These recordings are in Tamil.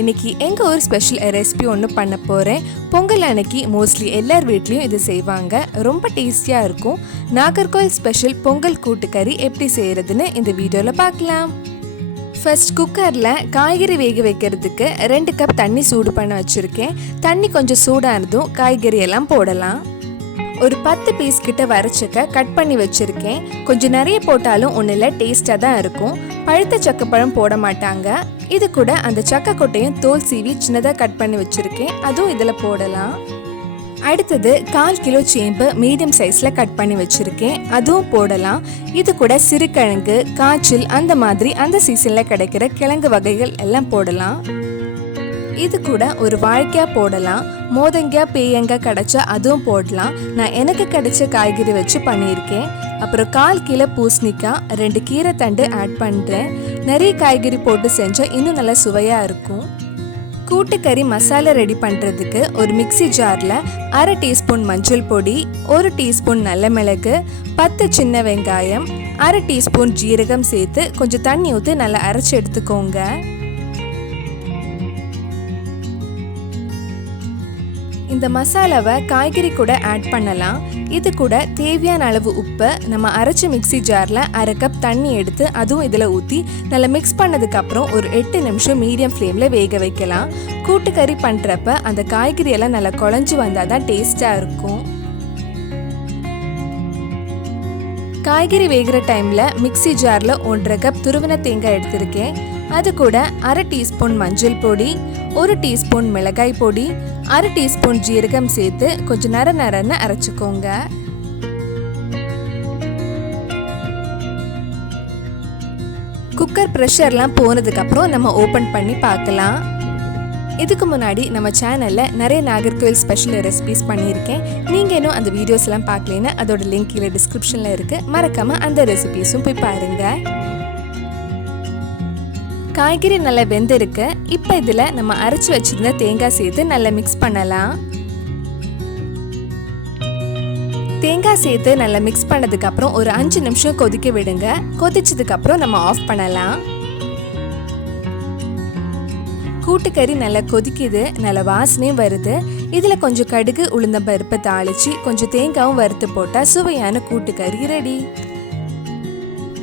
இன்னைக்கு எங்கள் ஒரு ஸ்பெஷல் ரெசிபி ஒன்று பண்ண போகிறேன். பொங்கல் அன்னைக்கு மோஸ்ட்லி எல்லார் வீட்லேயும் இது செய்வாங்க. ரொம்ப டேஸ்டியாக இருக்கும். நாகர்கோயில் ஸ்பெஷல் பொங்கல் கூட்டுக்கறி எப்படி செய்கிறதுன்னு இந்த வீடியோவில் பார்க்கலாம். ஃபர்ஸ்ட் குக்கரில் காய்கறி வேக வைக்கிறதுக்கு 2 கப் தண்ணி சூடு பண்ண வச்சுருக்கேன். தண்ணி கொஞ்சம் சூடானதும் காய்கறி எல்லாம் போடலாம். ஒரு 10 பீஸ் கிட்ட வரைச்சக்க கட் பண்ணி வச்சுருக்கேன். கொஞ்சம் நிறைய போட்டாலும் ஒன்றும் இல்லை, டேஸ்ட்டாக தான் இருக்கும். பழுத்த சக்கப்பழம் போட மாட்டாங்க. இது கூட அந்த சக்கை கொட்டையும் தோல் சீவி சின்னதாக கட் பண்ணி வச்சுருக்கேன், அதுவும் இதில் போடலாம். அடுத்தது 1/4 கிலோ சேம்பு மீடியம் சைஸில் கட் பண்ணி வச்சுருக்கேன், அதுவும் போடலாம். இது கூட சிறுகிழங்கு, காய்ச்சல் அந்த மாதிரி அந்த சீசனில் கிடைக்கிற கிழங்கு வகைகள் எல்லாம் போடலாம். இது கூட ஒரு வாழைக்காய் போடலாம். மோதங்காய், பேயங்காய் கிடைச்சா அதுவும் போடலாம். நான் எனக்கு கிடைச்ச காய்கறி வச்சு பண்ணியிருக்கேன். அப்புறம் 1/4 கிலோ பூசணிக்காய், 2 கீரை தண்டு ஆட் பண்ணுறேன். நிறைய காய்கறி போட்டு செஞ்சால் இன்னும் நல்லா சுவையாக இருக்கும். கூட்டுக்கறி மசாலா ரெடி பண்ணுறதுக்கு ஒரு மிக்சி ஜாரில் 1/2 டீஸ்பூன் மஞ்சள் பொடி, 1 டீஸ்பூன் நல்ல மிளகு, 10 சின்ன வெங்காயம், 1/2 டீஸ்பூன் ஜீரகம் சேர்த்து கொஞ்சம் தண்ணி ஊற்றி நல்லா அரைச்சி எடுத்துக்கோங்க. இந்த மசாலாவை காய்கறி கூட ஆட் பண்ணலாம். இது கூட தேவையான அளவு உப்பு, நம்ம அரைச்ச மிக்சி ஜாரில் 1/2 கப் தண்ணி எடுத்து அதுவும் இதில் ஊற்றி நல்லா மிக்ஸ் பண்ணதுக்கப்புறம் ஒரு 8 நிமிஷம் மீடியம் ஃப்ளேமில் வேக வைக்கலாம். கூட்டுக்கறி பண்ணுறப்ப அந்த காய்கறி எல்லாம் நல்லா குழஞ்சி வந்தால் தான் டேஸ்ட்டாக இருக்கும். காய்கறி வேகிற டைமில் மிக்சி ஜாரில் 1/2 கப் துருவின தேங்காய் எடுத்திருக்கேன். அது கூட 1/2 டீஸ்பூன் மஞ்சள் பொடி, 1 டீஸ்பூன் மிளகாய் பொடி, 1/2 டீஸ்பூன் ஜீரகம் சேர்த்து கொஞ்சம் நரன்னு அரைச்சிக்கோங்க. குக்கர் ப்ரெஷர்லாம் போனதுக்கப்புறம் நம்ம ஓப்பன் பண்ணி பார்க்கலாம். இதுக்கு முன்னாடி நம்ம சேனலில் நிறைய நாகர்கோயில் ஸ்பெஷல் ரெசிபிஸ் பண்ணியிருக்கேன். நீங்கள் இன்னும் அந்த வீடியோஸ்லாம் பார்க்கலன்னா அதோட லிங்க் கீழே டிஸ்கிரிப்ஷனில் இருக்குது. மறக்காமல் அந்த ரெசிபிஸும் போய் பாருங்கள். காய்கறி நல்லா வெந்திருக்கு. இப்போ இதில் நம்ம அரைச்சி வச்சிருந்த தேங்காய் சேர்த்து நல்லா மிக்ஸ் பண்ணலாம். தேங்காய் சேர்த்து நல்லா மிக்ஸ் பண்ணதுக்கப்புறம் ஒரு 5 நிமிஷம் கொதிக்க விடுங்க. கொதிச்சதுக்கப்புறம் நம்ம ஆஃப் பண்ணலாம். கூட்டுக்கறி நல்லா கொதிக்குது, நல்ல வாசனையும் வருது. இதில் கொஞ்சம் கடுகு, உளுந்தம் பருப்பை தாளித்து கொஞ்சம் தேங்காயும் வறுத்து போட்டால் சுவையான கூட்டுக்கறி ரெடி.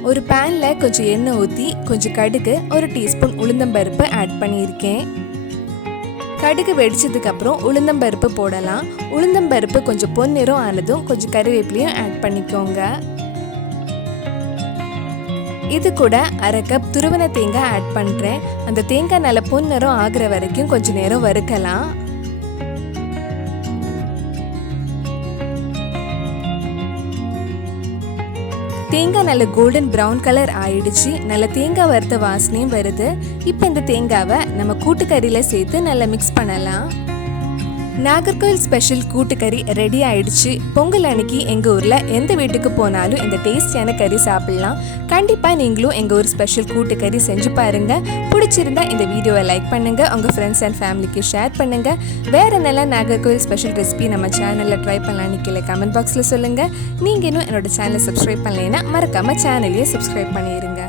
ஒரு பேனில் கொஞ்சம் எண்ணெய் ஊற்றி கொஞ்சம் கடுகு, 1 டீஸ்பூன் உளுந்தம்பருப்பு ஆட் பண்ணியிருக்கேன். கடுகு வெடிச்சதுக்கப்புறம் உளுந்தம்பருப்பு போடலாம். உளுந்தம்பருப்பு கொஞ்சம் பொன்னிறம் ஆனதும் கொஞ்சம் கறிவேப்பிலையும் ஆட் பண்ணிக்கோங்க. இது கூட 1/2 கப் துருவன தேங்காய் ஆட் பண்ணுறேன். அந்த தேங்காய் நல்ல பொன்னிறம் ஆகிற வரைக்கும் கொஞ்சம் நேரம் வறுக்கலாம். தேங்காய் நல்ல கோல்டன் ப்ரௌன் கலர் ஆயிடுச்சு. நல்ல தேங்காய் வறுத்த வாசனையும் வருது. இப்போ இந்த தேங்காவை நம்ம கூட்டுக்கறியில் சேர்த்து நல்லா மிக்ஸ் பண்ணலாம். நாகர்கோயில் ஸ்பெஷல் கூட்டுக்கறி ரெடி ஆயிடுச்சு. பொங்கல் அன்னைக்கு எங்கள் ஊரில் எந்த வீட்டுக்கு போனாலும் இந்த டேஸ்டியான கறி சாப்பிடலாம். கண்டிப்பாக நீங்களும் எங்கள் ஊர் ஸ்பெஷல் கூட்டுக்கறி செஞ்சு பாருங்கள். பிடிச்சிருந்தா இந்த வீடியோவை லைக் பண்ணுங்கள், உங்கள் ஃப்ரெண்ட்ஸ் அண்ட் ஃபேமிலிக்கு ஷேர் பண்ணுங்கள். வேறு என்னெல்லாம் நாகர்கோயில் ஸ்பெஷல் ரெசிபி நம்ம சேனலில் ட்ரை பண்ணலான்னு கீழே கமெண்ட் பாக்ஸில் சொல்லுங்கள். நீங்கள் இன்னும் என்னோட சேனலை சப்ஸ்கிரைப் பண்ணலைன்னா மறக்காமல் சேனலையே சப்ஸ்கிரைப் பண்ணிடுங்க.